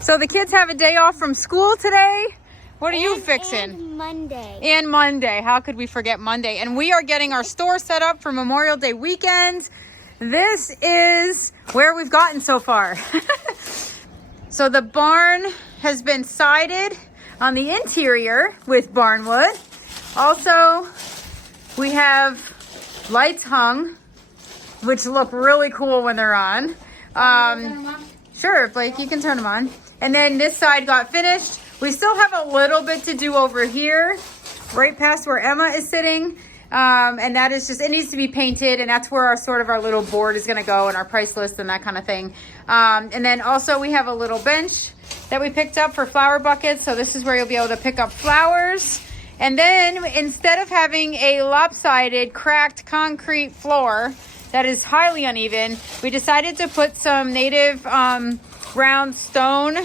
So the kids have a day off from school today. What are you fixing? And Monday. And Monday. How could we forget Monday? And we are getting our store set up for Memorial Day weekend. This is where we've gotten so far. So the barn has been sided on the interior with barnwood. Also, we have lights hung, which look really cool when they're on. Sure, Blake, you can turn them on. And then this side got finished. We still have a little bit to do over here, right past where Emma is sitting. And that is just, it needs to be painted, and that's where our little board is gonna go, and our price list and that kind of thing. And then also we have a little bench that we picked up for flower buckets. So this is where you'll be able to pick up flowers. And then instead of having a lopsided, cracked concrete floor that is highly uneven, we decided to put some native round stone.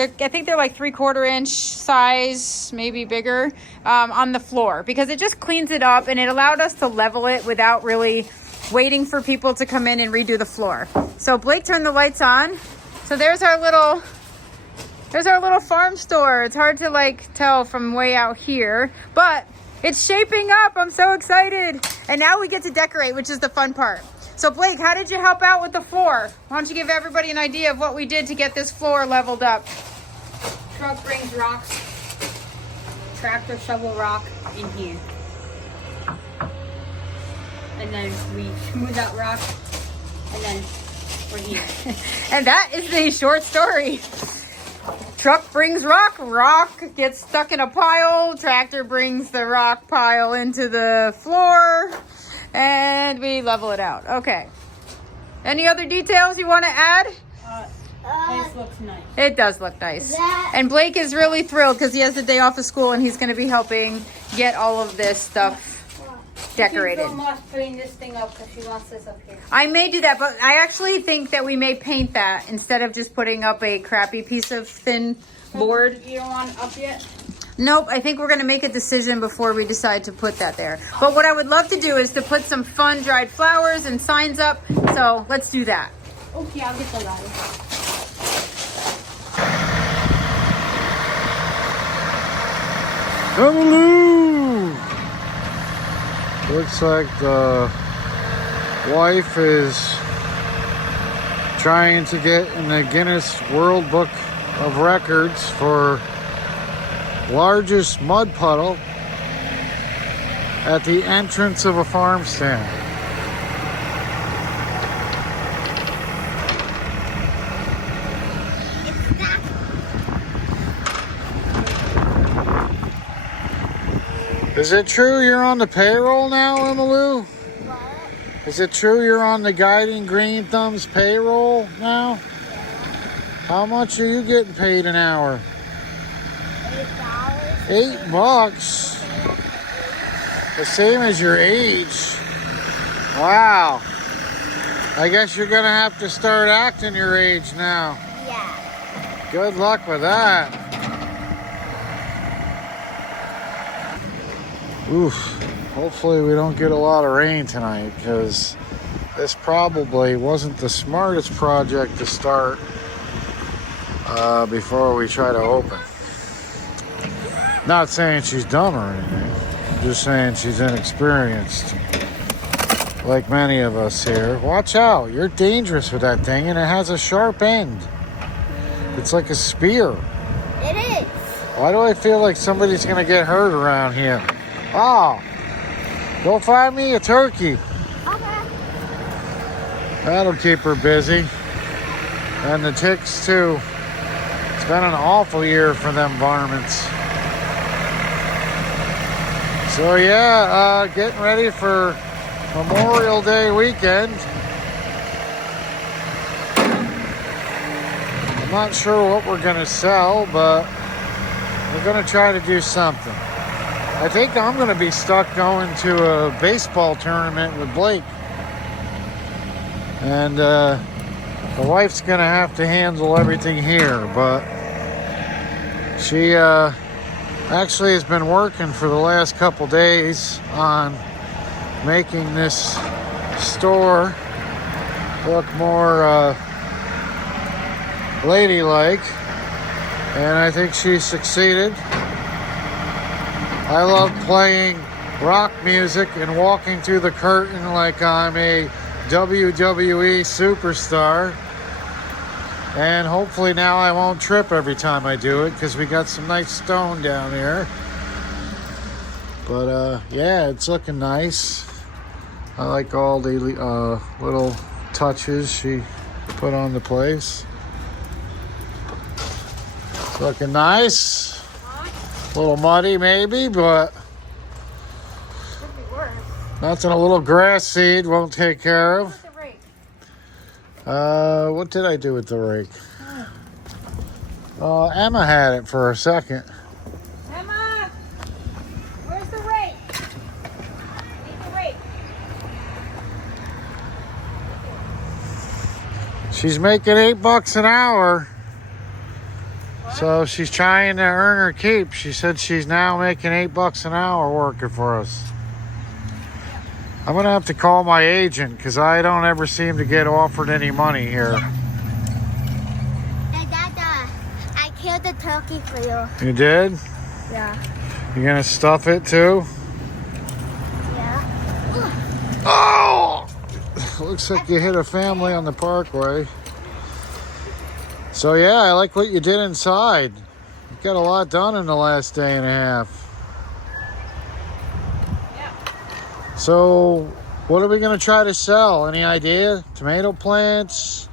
I think they're like 3/4 inch size, maybe bigger, on the floor, because it just cleans it up and it allowed us to level it without really waiting for people to come in and redo the floor. So Blake turned the lights on. So there's our little farm store. It's hard to like tell from way out here, but it's shaping up. I'm so excited. And now we get to decorate, which is the fun part. So Blake, how did you help out with the floor? Why don't you give everybody an idea of what we did to get this floor leveled up? Truck brings rocks. Tractor shovel rock in here. And then we smooth out rock. And then we're here. And that is the short story. Truck brings rock, rock gets stuck in a pile, tractor brings the rock pile into the floor, and we level it out. Okay. Any other details you want to add? This looks nice. It does look nice. And Blake is really thrilled because he has a day off of school and he's going to be helping get all of this stuff decorated. She wants putting this thing up because she wants this up here. I may do that, but I actually think that we may paint that instead of just putting up a crappy piece of thin board. You don't want it up yet? Nope, I think we're going to make a decision before we decide to put that there. But what I would love to do is to put some fun dried flowers and signs up. So let's do that. Okay, I'll get the ladder. Hallelujah! Looks like the wife is trying to get in the Guinness World Book of Records for largest mud puddle at the entrance of a farm stand. Is it true you're on the payroll now, Emmalou? What? Is it true you're on the Guiding Green Thumbs payroll now? Yeah. How much are you getting paid an hour? $8. $8? The same as your age. Wow. I guess you're gonna have to start acting your age now. Yeah. Good luck with that. Oof. Hopefully we don't get a lot of rain tonight, because this probably wasn't the smartest project to start before we try to open. Not saying she's dumb or anything. I'm just saying she's inexperienced, like many of us here. Watch out. You're dangerous with that thing, and it has a sharp end. It's like a spear. It is. Why do I feel like somebody's going to get hurt around here? Oh, go find me a turkey. Okay. That'll keep her busy. And the ticks too. It's been an awful year for them varmints. So yeah, getting ready for Memorial Day weekend. I'm not sure what we're gonna sell, but we're gonna try to do something. I think I'm going to be stuck going to a baseball tournament with Blake. And the wife's going to have to handle everything here. But she actually has been working for the last couple days on making this store look more ladylike, and I think she succeeded. I love playing rock music and walking through the curtain like I'm a WWE superstar. And hopefully now I won't trip every time I do it, because we got some nice stone down here. But yeah, it's looking nice. I like all the little touches she put on the place. It's looking nice. A little muddy maybe, but Could be worse. nothing a little grass seed won't take care of. With the rake. What did I do with the rake? Emma had it for a second. Emma, where's the rake? Need the rake. She's making $8 an hour. So she's trying to earn her keep. She said she's now making $8 an hour working for us. I'm gonna have to call my agent because I don't ever seem to get offered any money here. And Dada, I killed the turkey for you. You did? Yeah. You gonna stuff it too? Yeah. Oh! Looks like you hit a family on the parkway. So yeah, I like what you did inside. You got a lot done in the last day and a half. Yeah. So, what are we going to try to sell? Any idea? Tomato plants?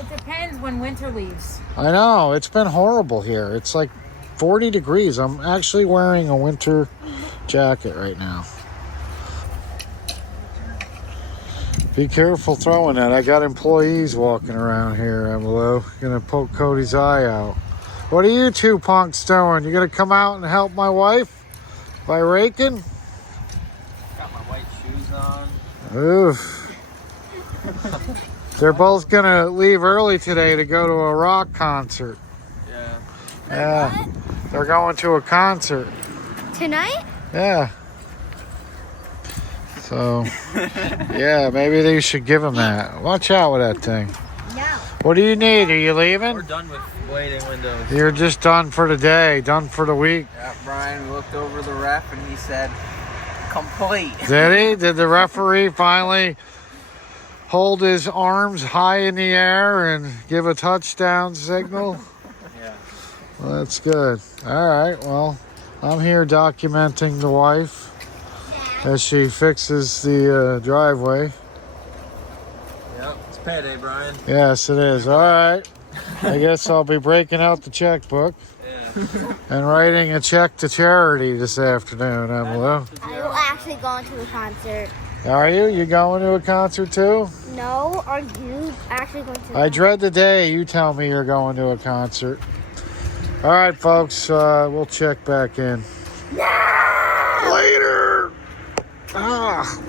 It depends when winter leaves. I know, it's been horrible here. It's like 40 degrees. I'm actually wearing a winter jacket right now. Be careful throwing that. I got employees walking around here, Emily. Gonna poke Cody's eye out. What are you two punks doing? You gonna come out and help my wife by raking? Got my white shoes on. Oof. They're both gonna leave early today to go to a rock concert. Yeah. Yeah. They're going to a concert. Tonight? Yeah. So, yeah, maybe they should give them that. Watch out with that thing. No. What do you need? Are you leaving? We're done with waiting windows. You're just done for the day, done for the week. Yeah, Brian looked over the ref and he said, complete. Did he? Did the referee finally hold his arms high in the air and give a touchdown signal? Yeah. Well, that's good. All right, well, I'm here documenting the wife as she fixes the driveway. Yep, it's payday, Brian. Yes, it is. All right. I guess I'll be breaking out the checkbook Yeah. and writing a check to charity this afternoon, Emily. I will actually go to a concert. Are you? You going to a concert too? No, are you actually going to? I dread the day you tell me you're going to a concert. All right, folks, we'll check back in. Later. Ah.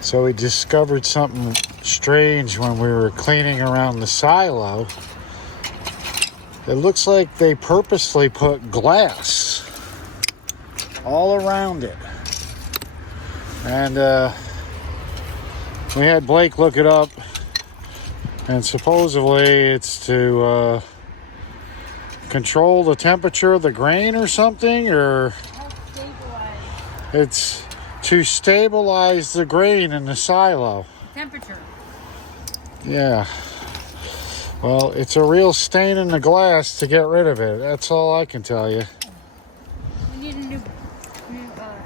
So we discovered something strange when we were cleaning around the silo. It looks like they purposely put glass all around it. And we had Blake look it up, and supposedly it's to control the temperature of the grain or something, or it's to stabilize the grain in the silo. Temperature. Yeah. Well, it's a real stain in the glass to get rid of it. That's all I can tell you. We need a new box.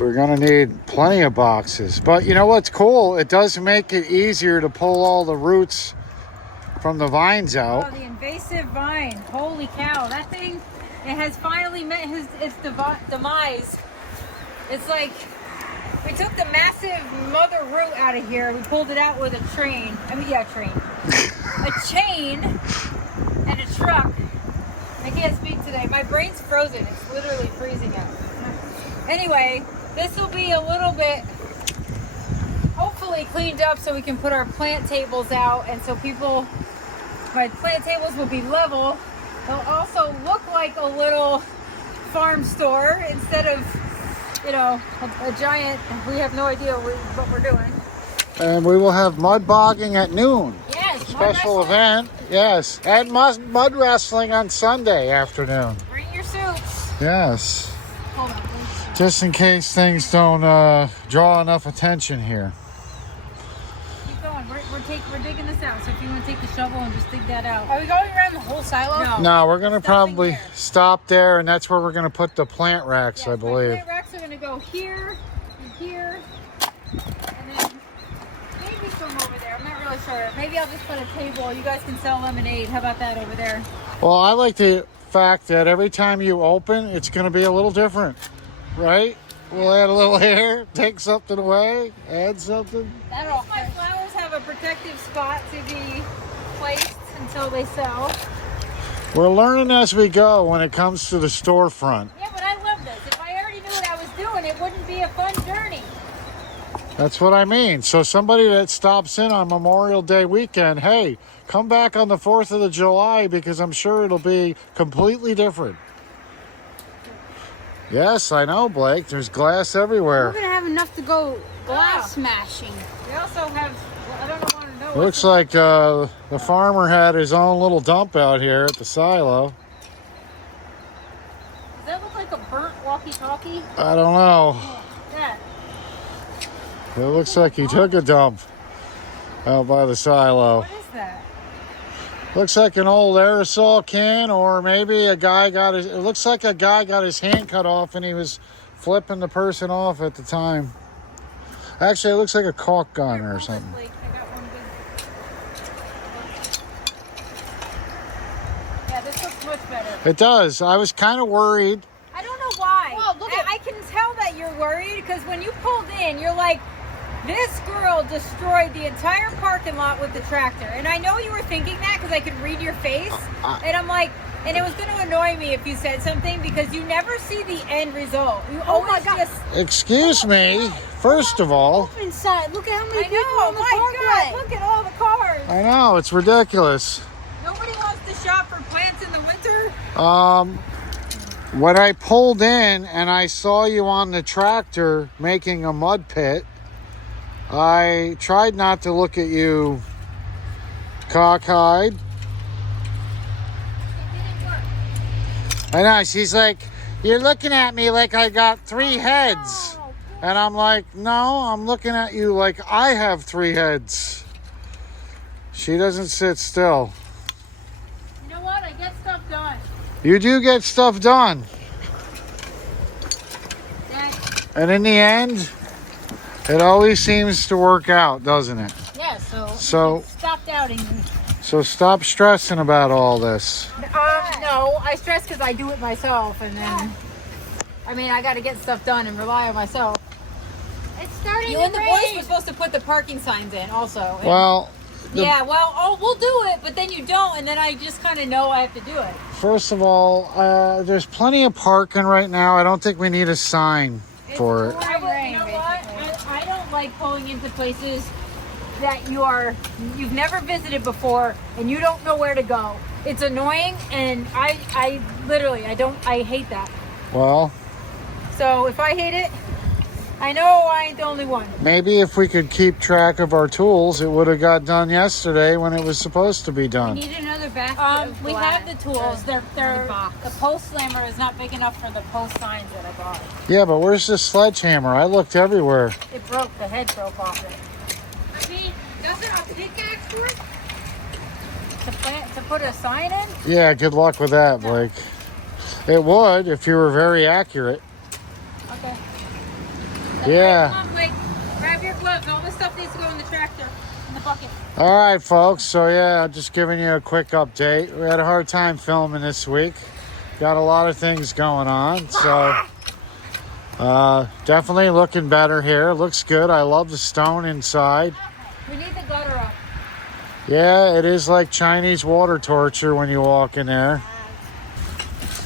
We're going to need plenty of boxes. But you know what's cool? It does make it easier to pull all the roots from the vines out. Oh, the invasive vine. Holy cow. That thing, it has finally met its demise. It's like, we took the massive mother root out of here. We pulled it out with a train. A chain and a truck. I can't speak today. My brain's frozen. It's literally freezing out. Anyway, this will be a little bit, hopefully cleaned up so we can put our plant tables out, and so my plant tables will be level. They'll also look like a little farm store instead of, a giant, we have no idea what we're doing. And we will have mud bogging at noon. Yes. A special event. Yes. And mud wrestling on Sunday afternoon. Bring your suits. Yes. Hold on, please. Just in case things don't draw enough attention here. Keep going. We're digging this out. So if you want to take the shovel and just dig that out. Are we going around the whole silo? No, we're going to Stopping probably there. stop there, and that's where we're going to put the plant racks, I believe. The plant racks are going to go here and here, and then maybe some over there. I'm not really sure. Maybe I'll just put a table. You guys can sell lemonade. How about that over there? Well, I like the fact that every time you open, it's going to be a little different, right? We'll add a little hair, take something away, add something. That'll. My flowers have a protective spot to be placed until they sell. We're learning as we go when it comes to the storefront. Yeah, but I love this. If I already knew what I was doing, it wouldn't be a fun journey. That's what I mean. So somebody that stops in on Memorial Day weekend, hey, come back on the 4th of July because I'm sure it'll be completely different. Yes, I know, Blake. There's glass We're everywhere. gonna have enough to go glass smashing. We also have. Well, I don't want to know. It looks like the farmer had his own little dump out here at the silo. Does that look like a burnt walkie-talkie? I don't know. Yeah. It looks like he took a dump out by the silo. What is that? Looks like an old aerosol can, or maybe a guy got his. It looks like a guy got his hand cut off and he was flipping the person off at the time. Actually, it looks like a caulk gun or something. Blake, I got one good. Yeah, this looks much better. It does. I was kind of worried. I don't know why. Well, look at- I can tell that you're worried because when you pulled in, you're like, this girl destroyed the entire parking lot with the tractor. And I know you were thinking that because I could read your face. And I'm like, and it was going to annoy me if you said something because you never see the end result. You always just... Excuse me. First of all, Inside, look at how many I people know, on the my parkway. God, look at all the cars. I know it's ridiculous. Nobody wants to shop for plants in the winter. When I pulled in and I saw you on the tractor making a mud pit, I tried not to look at you cockeyed. I know, she's like, you're looking at me like I got 3 heads. And I'm like, no, I'm looking at you like I have 3 heads. She doesn't sit still. You know what? I get stuff done. You do get stuff done. Dad. And in the end, it always seems to work out, doesn't it? Yeah, So stop doubting me. So stop stressing about all this. No, I stress because I do it myself, and then I mean I got to get stuff done and rely on myself. It's starting You to and the boys rain. were supposed to put the parking signs in also. And- Well, yeah, well, we'll do it, but then you don't, and then I just kind of know I have to do it. first of all, there's plenty of parking right now. I don't think we need a sign for it. You know what? I don't like pulling into places that you've never visited before and you don't know where to go. It's annoying, and I hate that. Well, So if I hate it, I know I ain't the only one. maybe if we could keep track of our tools, it would have got done yesterday when it was supposed to be done. Need another basket. We have the tools. The post slammer is not big enough for the post signs that I bought. Yeah, but where's the sledgehammer? I looked everywhere. It broke. The head broke off it. I mean, doesn't a pickaxe work? To put a sign in? Yeah, good luck with that, Blake. It would if you were very accurate. Okay. Yeah. Come on, Blake. Grab your gloves. All this stuff needs to go in the tractor, in the bucket. All right, folks. So, yeah, just giving you a quick update. We had a hard time filming this week. Got a lot of things going on. So, definitely looking better here. Looks good. I love the stone inside. We need the gutter up. Yeah, it is like Chinese water torture when you walk in there.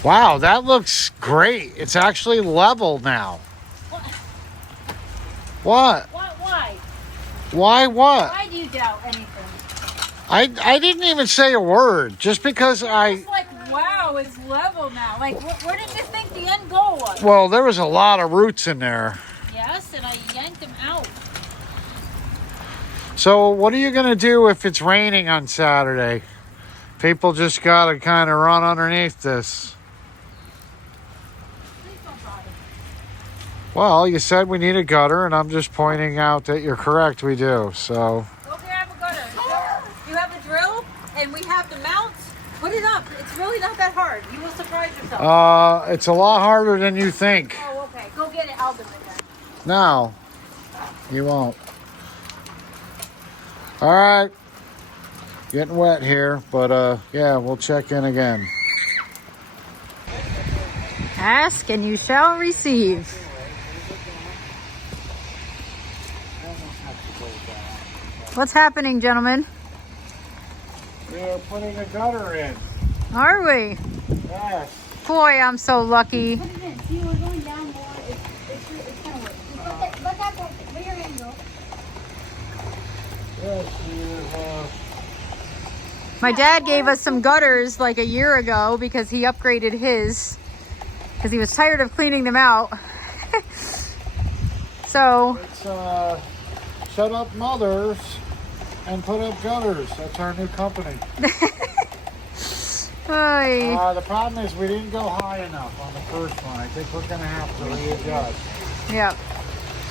Wow, that looks great. It's actually level now. What? Why? Why what? Why do you doubt anything? I didn't even say a word. Just because It's like, wow, it's level now. Like, where did you think the end goal was? well, there was a lot of roots in there. Yes, and I yanked them out. So what are you going to do if it's raining on Saturday? People just got to kind of run underneath this. Well, you said we need a gutter, and I'm just pointing out that you're correct. We do. So. Go grab a gutter. You have a drill, and we have the mounts. Put it up. It's really not that hard. You will surprise yourself. It's a lot harder than you think. Oh, okay. Go get it. I'll do it then. No, you won't. All right. Getting wet here, but yeah, we'll check in again. Ask and you shall receive. What's happening, gentlemen? We're putting a gutter in. Are we? Yes. Boy, I'm so lucky. Put it in. See, we're going down more. It's kind of weird. Let that go. Let your hand go. Yes, My dad gave us some gutters like a year ago because he upgraded his because he was tired of cleaning them out. So it's shut up mothers and put up gutters. That's our new company. Oy. The problem is we didn't go high enough on the first one. I think we're gonna have to readjust. Yeah.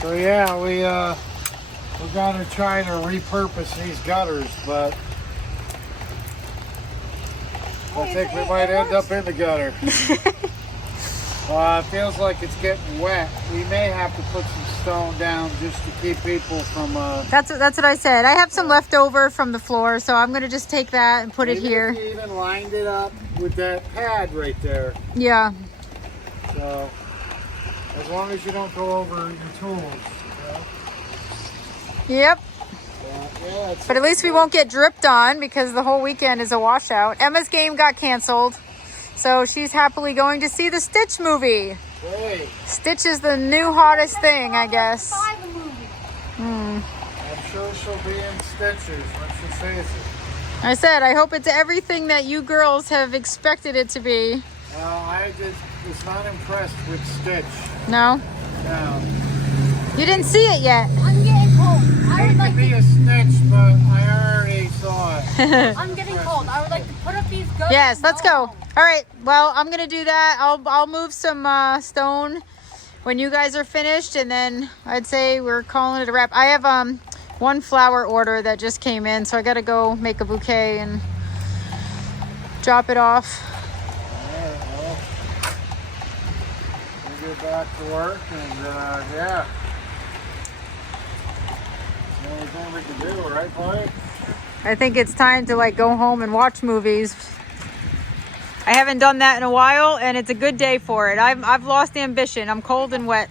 So yeah, we're gonna try to repurpose these gutters, but I think we might end up in the gutter. It feels like it's getting wet. We may have to put some stone down just to keep people from. That's what I said. I have some left over from the floor, so I'm gonna just take that and put it here. We even lined it up with that pad right there. Yeah. So as long as you don't go over your tools. Yep. Yeah, But at least we won't get dripped on because the whole weekend is a washout. Emma's game got canceled, so she's happily going to see the Stitch movie. Great. Stitch is the new hottest thing, I guess. I'm sure she'll be in stitches when she sees it. I said, I hope it's everything that you girls have expected it to be. I just was not impressed with Stitch. No? No. You didn't see it yet. I'm getting cold. I would It like could be a snitch, but I already saw it. I'm getting cold. I would like to put up these gutters. Yes, let's and go. All right, well, I'm going to do that. I'll move some stone when you guys are finished, and then I'd say we're calling it a wrap. I have one flower order that just came in, so I got to go make a bouquet and drop it off. All right, well, we'll get back to work, and yeah. The only thing we can do, right, Mike? I think it's time to like go home and watch movies. I haven't done that in a while, and it's a good day for it. I've lost ambition. I'm cold and wet.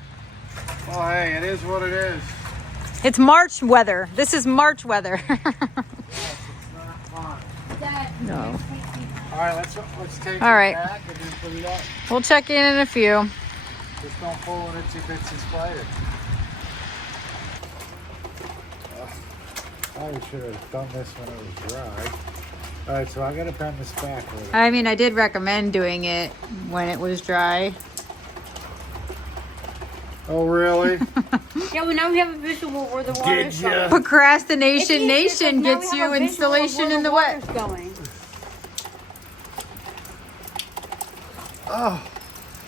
Well, hey, it is what it is. It's March weather. This is March weather. Yes, it's not fun. Dad, No. All right, let's take All right. it back and then put it up. We'll check in a few. Just don't pull an itsy bitsy spider. I should have done this when it was dry. All right, so I gotta bend this back a little. I mean, I did recommend doing it when it was dry. Oh, really? yeah, well now we have a visual where the water is ya? going. Procrastination It's easier Nation 'cause now gets we you have a visual of installation where in the wet. water's going. Oh,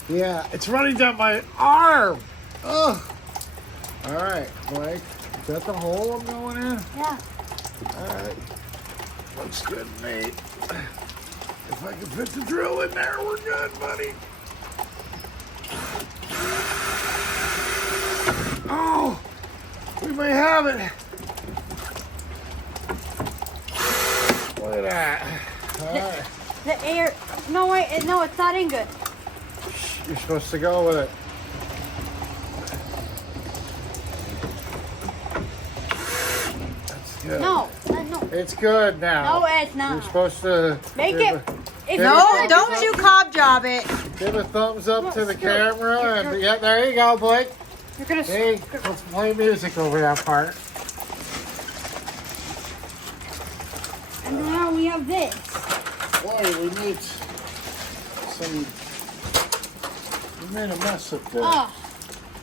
yeah, it's running down my arm. Oh. All right, Blake. Is that the hole I'm going in? Yeah. All right. Looks good, mate. If I can fit the drill in there, we're good, buddy. Oh, we may have it. Look at that. All right. The air. No, wait. No, it's not in good. You're supposed to go with it. That's good. No. No. It's good now. No, it's not. You're supposed to Make give it. Give No, it a don't thumbs you up. cob job it. Give a thumbs up to the Screw it. camera, and yeah, there you go, Blake. You're gonna. Hey, let's play music over that part. And now we have this. Boy, we need some. We made a mess up there. Oh,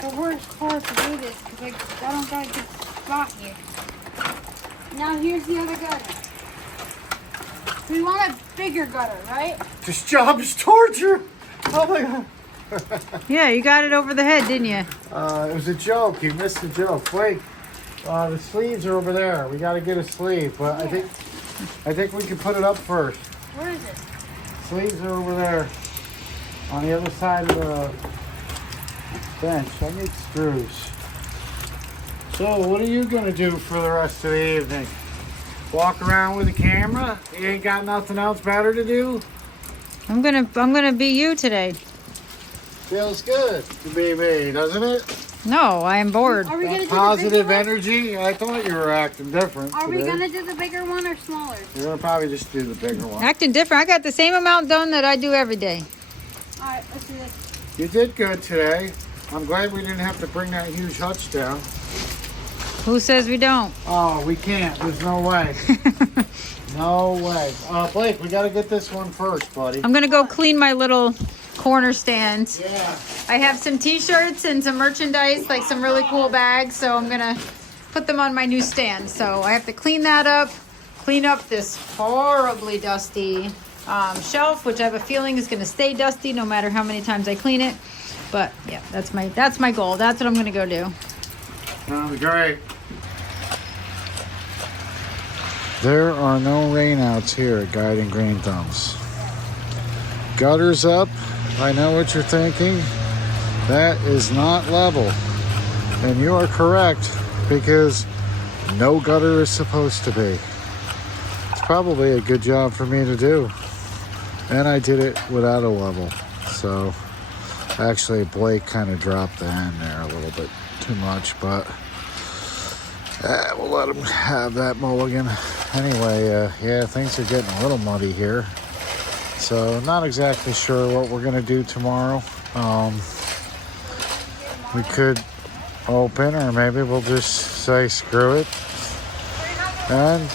the worst part to do this because I don't got a good spot here. Now here's the other gutter. We want a bigger gutter, right? This job is torture. Oh my God. Yeah, you got it over the head, didn't you? It was a joke. You missed the joke. Wait, the sleeves are over there. We got to get a sleeve, but I think we can put it up first. Where is it? Sleeves are over there on the other side of the bench. I need screws. So, what are you gonna do for the rest of the evening? Walk around with a camera? You ain't got nothing else better to do? I'm gonna be you today. Feels good to be me, doesn't it? No, I am bored. Are we gonna do Positive the bigger energy. I thought you were acting different. one? Are we today. gonna do the bigger one or smaller? You're gonna probably just do the bigger one. Acting different. I got the same amount done that I do every day. All right, let's do this. You did good today. I'm glad we didn't have to bring that huge hutch down. Who says we don't? Oh, we can't. There's no way. No way. Blake, we gotta get this one first, buddy. I'm gonna go clean my little corner stand. Yeah. I have some t-shirts and some merchandise, like some really cool bags, so I'm gonna put them on my new stand. So I have to clean that up, clean up this horribly dusty shelf, which I have a feeling is gonna stay dusty no matter how many times I clean it. But yeah, that's my goal. That's what I'm gonna go do. Sounds great. There are no rainouts here at Guiding Green Thumbs. Gutters up. I know what you're thinking. That is not level. And you are correct, because no gutter is supposed to be. It's probably a good job for me to do. And I did it without a level. So actually Blake kind of dropped the end there a little bit too much, but we'll let him have that mulligan. Anyway, yeah, things are getting a little muddy here. So not exactly sure what we're gonna do tomorrow. We could open, or maybe we'll just say screw it and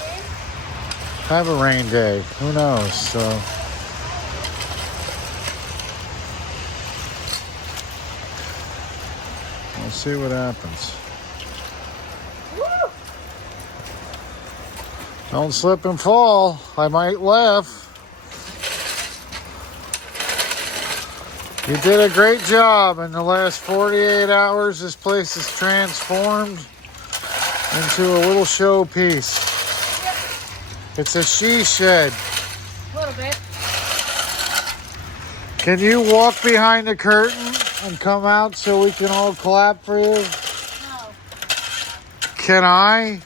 have a rain day. Who knows? So we'll see what happens. Don't slip and fall. I might laugh. You did a great job. In the last 48 hours, this place is transformed into a little showpiece. It's a she shed. A little bit. Can you walk behind the curtain and come out so we can all clap for you? No. Can I?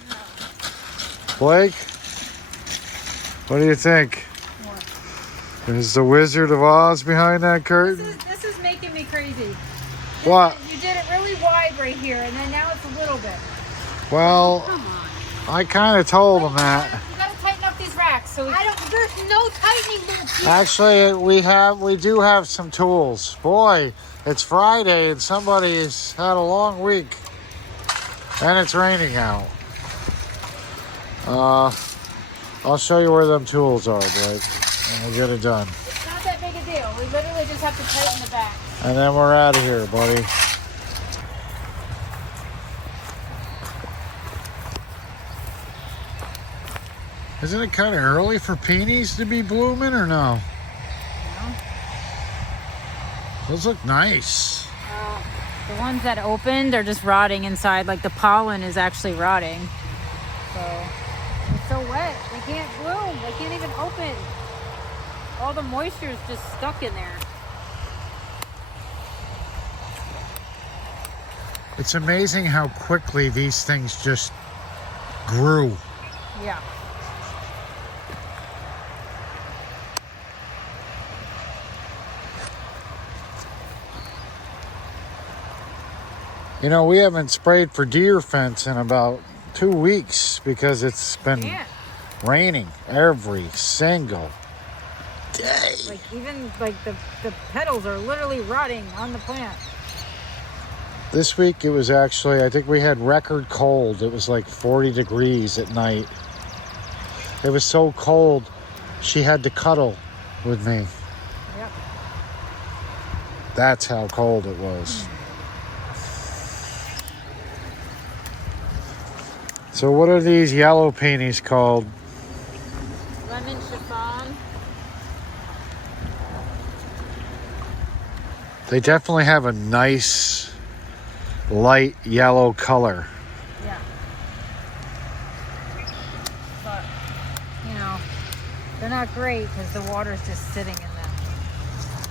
Blake? What do you think? Is the Wizard of Oz behind that curtain? This is making me crazy. What? You did it really wide right here, and then now it's a little bit. Well, I kind of told him that. You gotta tighten up these racks. So There's no tightening bolts. Actually, we do have some tools. Boy, it's Friday and somebody's had a long week, and it's raining out. I'll show you where them tools are, Blake, and we'll get it done. it's not that big a deal. We literally just have to tighten the back. And then we're out of here, buddy. Isn't it kind of early for peonies to be blooming, or no? Those look nice. The ones that opened are just rotting inside. Like the pollen is actually rotting. So It's so wet. They can't bloom. They can't even open. All the moisture is just stuck in there. It's amazing how quickly these things just grew. Yeah. You know, we haven't sprayed for deer fence in about 2 weeks because it's been raining every single day. Like even like the petals are literally rotting on the plant. This week it was actually, I think we had record cold. It was like 40 degrees at night. It was so cold, she had to cuddle with me. Yep. That's how cold it was. So what are these yellow peonies called? Lemon chiffon. They definitely have a nice light yellow color. Yeah. But, you know, they're not great because the water's just sitting in them.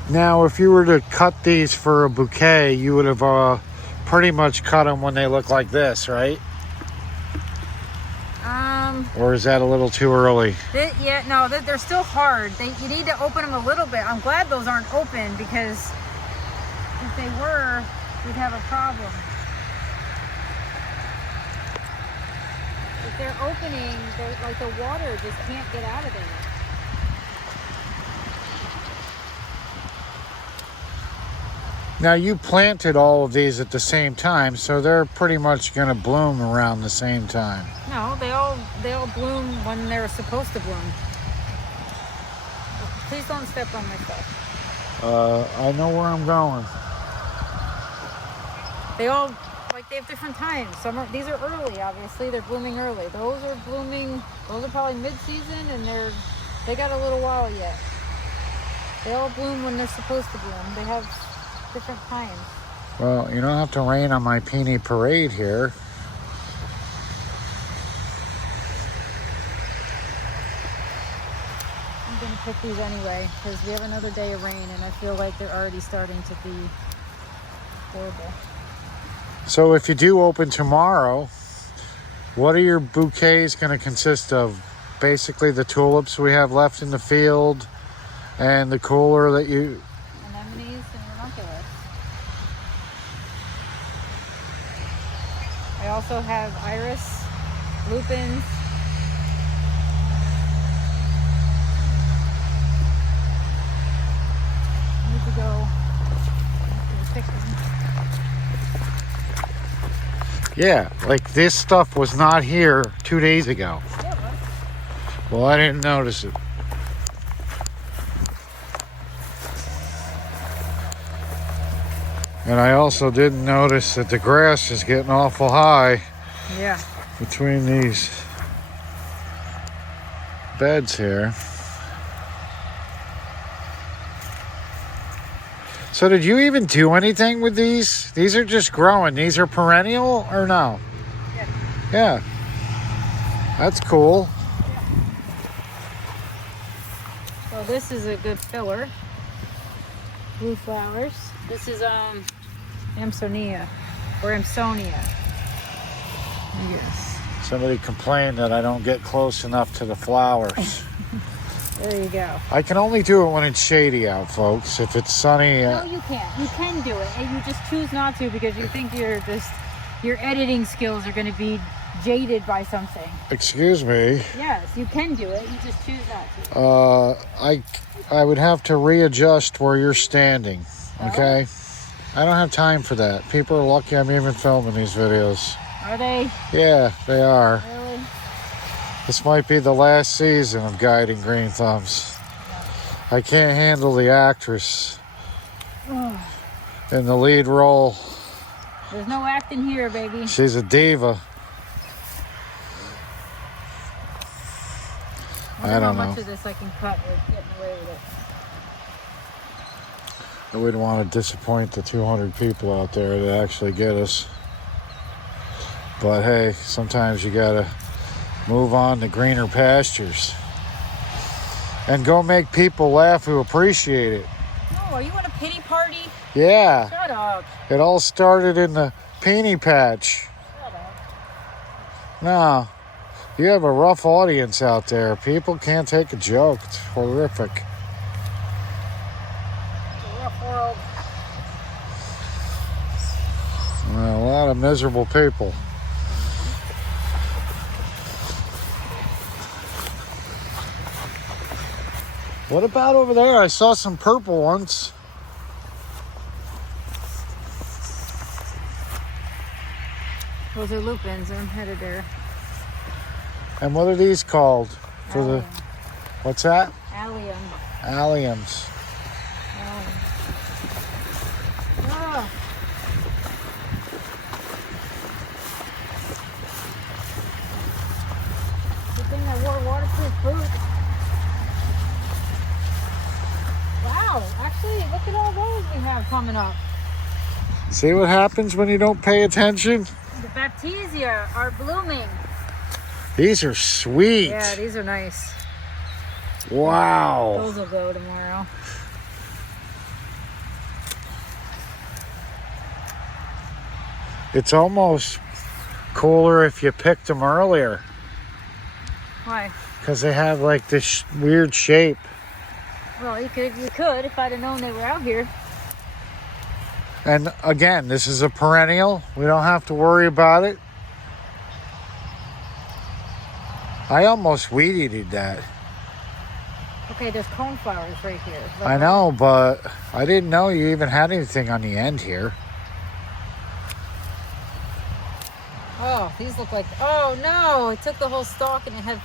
Now, if you were to cut these for a bouquet, you would have pretty much cut them when they look like this, right? Or is that a little too early? They're still hard. You need to open them a little bit. I'm glad those aren't open because if they were, we'd have a problem. If they're opening, like the water just can't get out of there. Now, you planted all of these at the same time, so they're pretty much going to bloom around the same time. No, they all bloom when they're supposed to bloom. Please don't step on my stuff. I know where I'm going. They have different times. These are early, obviously. They're blooming early. Those are blooming. Those are probably mid-season, and they got a little while yet. They all bloom when they're supposed to bloom. They have different times. Well, you don't have to rain on my peony parade here. I'm gonna pick these anyway because we have another day of rain, and I feel like they're already starting to be horrible. So if you do open tomorrow, what are your bouquets going to consist of? Basically the tulips we have left in the field and the cooler that you... Anemones and ranunculus. I also have iris, lupins. I need to go pick them. Yeah, like this stuff was not here 2 days ago. Yeah, it was. Well, I didn't notice it. And I also didn't notice that the grass is getting awful high Yeah. between these beds here. So did you even do anything with these? These are just growing. These are perennial or no? Yeah. Yeah. That's cool. So this is a good filler. Blue flowers. This is Amsonia or Amsonia. Yes. Somebody complained that I don't get close enough to the flowers. There you go. I can only do it when it's shady out, folks. If it's sunny... No, you can't. You can do it, and you just choose not to because you think your editing skills are going to be jaded by something. Excuse me. Yes, you can do it. You just choose not to. I would have to readjust where you're standing, okay? I don't have time for that. People are lucky I'm even filming these videos. Are they? Yeah, they are. Really? This might be the last season of Guiding Green Thumbs. I can't handle the actress in the lead role. There's no acting here, baby. She's a diva. I don't know. How much of this I can cut with getting away with it. I wouldn't want to disappoint the 200 people out there that actually get us. But hey, sometimes you gotta move on to greener pastures. And go make people laugh who appreciate it. Oh, are you in a pity party? Yeah. Shut up. It all started in the peony patch. Shut up. No. You have a rough audience out there. People can't take a joke. It's horrific. It's a rough world. A lot of miserable people. What about over there? I saw some purple ones. Those are lupins. I'm headed there. And what are these called? For the... What's that? Allium. Alliums. coming up. See what happens when you don't pay attention? The baptisia are blooming. These are sweet. Yeah, these are nice. Wow. Those will go tomorrow. It's almost cooler if you picked them earlier. Why? Because they have like this weird shape. Well, you could if I'd have known they were out here. And again, this is a perennial. We don't have to worry about it. I almost weed eated that. Okay, there's coneflowers right here. Look. I know, but I didn't know you even had anything on the end here. Oh, these look like, oh no, it took the whole stalk and it had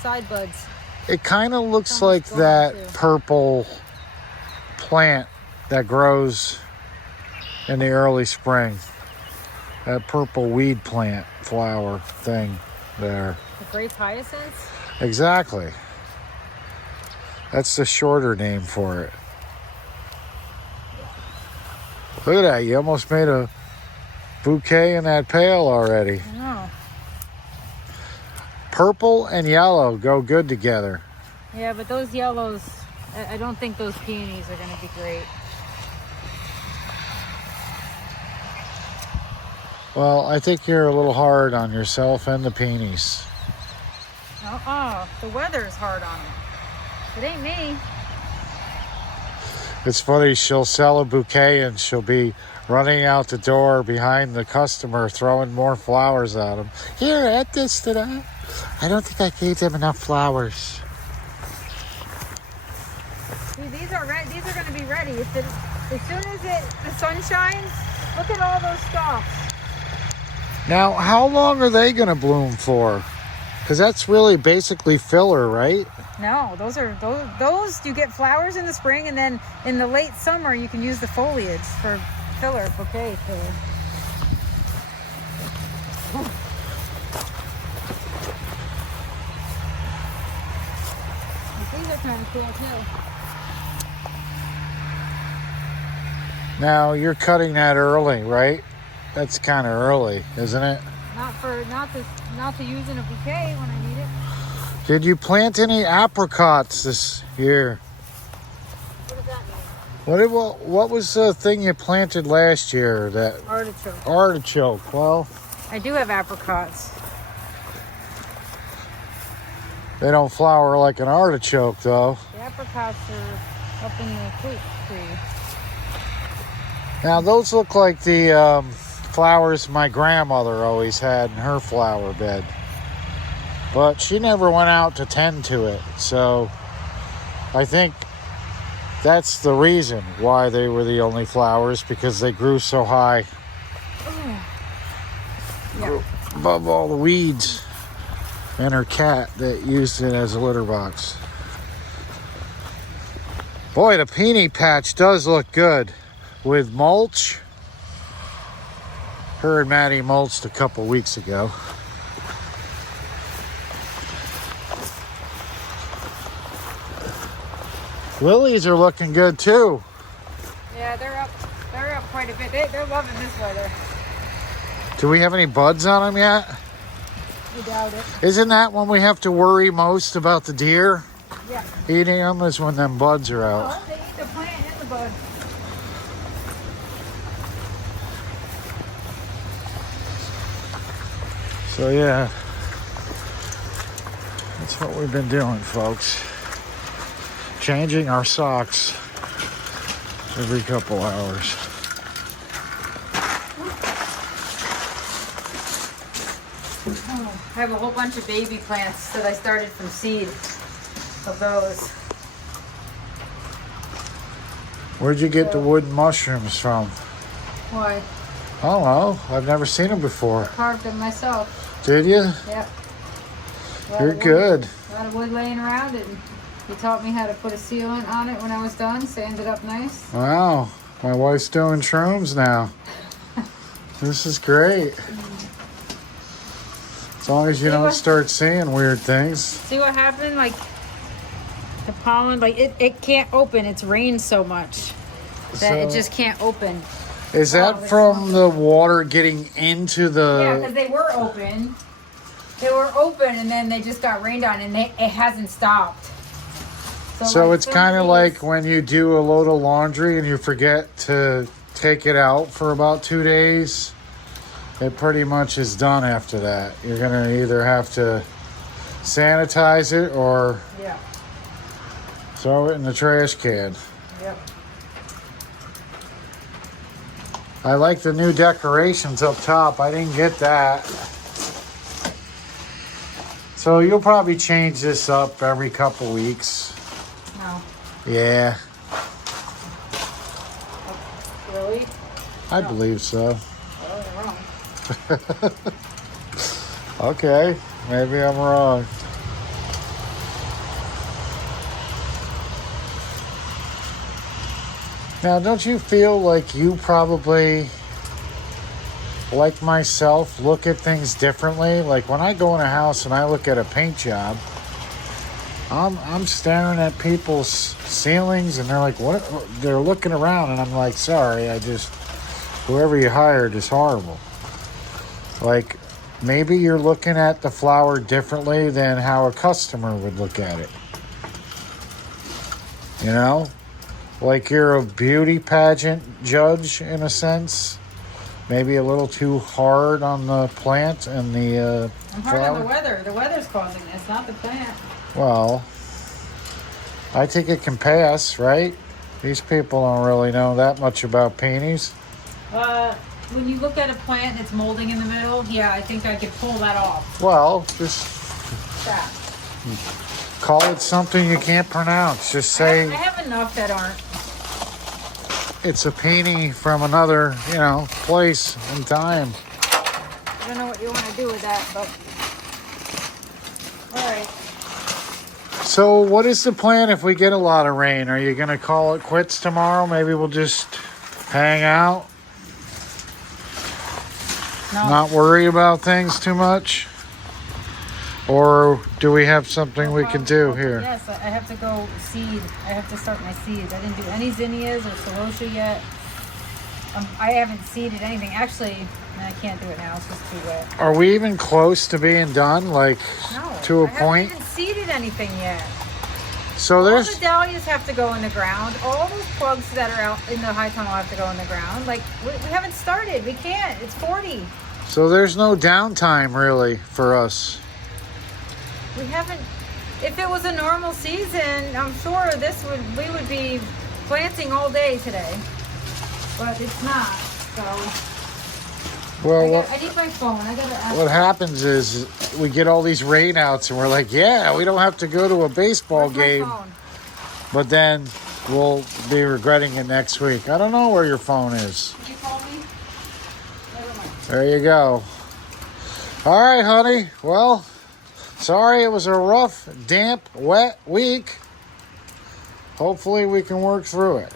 side buds. It kind of looks Almost like that gone, too. purple plant that grows in the early spring. That purple weed plant flower thing there. The great hyacinths? Exactly. That's the shorter name for it. Look at that. You almost made a bouquet in that pail already. I know. Purple and yellow go good together. Yeah, but those yellows, I don't think those peonies are going to be great. Well, I think you're a little hard on yourself and the peonies. The weather's hard on them. It ain't me. It's funny, she'll sell a bouquet and she'll be running out the door behind the customer throwing more flowers at them. Here, add this to that. I don't think I gave them enough flowers. See, these are ready. These are going to be ready. As soon as the sun shines, look at all those stalks. Now, how long are they going to bloom for? Because that's really basically filler, right? No, those you get flowers in the spring, and then in the late summer you can use the foliage for filler, bouquet filler. These are kind of cool too. Now, you're cutting that early, right? That's kind of early, isn't it? Not to use in a bouquet when I need it. Did you plant any apricots this year? What does that mean? What was the thing you planted last year? That Artichoke. artichoke. Well, I do have apricots. they don't flower like an artichoke, though. The apricots are up in the fruit tree. Now, those look like the flowers my grandmother always had in her flower bed. But she never went out to tend to it. So I think that's the reason why they were the only flowers, because they grew so high. Yeah. Above all the weeds. And her cat that used it as a litter box. Boy, the peony patch does look good. With mulch. Her and Maddie mulched a couple weeks ago. Lilies are looking good too. Yeah, they're up quite a bit. They're loving this weather. Do we have any buds on them yet? You doubt it. Isn't that when we have to worry most about the deer? Yeah. Eating them is when them buds are out. Oh, they eat the plant and the bud. So yeah, that's what we've been doing, folks. Changing our socks every couple hours. I have a whole bunch of baby plants that I started from seed of those. Where'd you get the wooden mushrooms from? Why? I don't know. I've never seen them before. Carved them myself. Did you? Yep. You're good. A lot of wood laying around it. And he taught me how to put a sealant on it when I was done, sand it up nice. Wow. My wife's doing shrooms now. This is great. As long as you don't start seeing weird things. See what happened? Like the pollen, like it can't open. It's rained so much. that it just can't open. Is that from the water getting into Yeah, because the... they were open. They were open and then they just got rained on and it hasn't stopped. So like, it's kind of like when you do a load of laundry and you forget to take it out for about 2 days. It pretty much is done after that. You're going to either have to sanitize it or yeah. throw it in the trash can. Yep. I like the new decorations up top. I didn't get that. So you'll probably change this up every couple weeks. No. Yeah, Really? I believe so. Oh, you're wrong. Okay, maybe I'm wrong. Now, don't you feel like you probably, like myself, look at things differently? Like when I go in a house and I look at a paint job, I'm staring at people's ceilings and they're like, what? They're looking around and I'm like, sorry, whoever you hired is horrible. Like, maybe you're looking at the flower differently than how a customer would look at it. You know? Like you're a beauty pageant judge in a sense. Maybe a little too hard on the plant and the I'm hard flower. on the weather. The weather's causing this, not the plant. Well, I think it can pass, right? These people don't really know that much about peonies. When you look at a plant and it's molding in the middle, yeah, I think I could pull that off. Well, just That. call it something you can't pronounce. Just say I have enough that aren't. it's a peony from another, place and time. I don't know what you want to do with that, but all right. So what is the plan if we get a lot of rain? Are you going to call it quits tomorrow? Maybe we'll just hang out? No. Not worry about things too much? Or do we have something we can do here? Yes, I have to go seed. I have to start my seeds. I didn't do any zinnias or celosia yet. I haven't seeded anything. Actually, I can't do it now. It's just too wet. Are we even close to being done? Like, No, to a I point? haven't even seeded anything yet. So All there's... the dahlias have to go in the ground. All those plugs that are out in the high tunnel have to go in the ground. Like, we haven't started. We can't. It's 40. So there's no downtime, really, for us. We haven't. If it was a normal season, I'm sure we would be planting all day today. But it's not. So Well, I need my phone. I gotta ask. what happens is we get all these rainouts and we're like, yeah, we don't have to go to a baseball Where's my game. phone? But then we'll be regretting it next week. I don't know where your phone is. Did you call me? Never mind. There you go. All right, honey. Well, sorry it was a rough, damp, wet week. Hopefully we can work through it.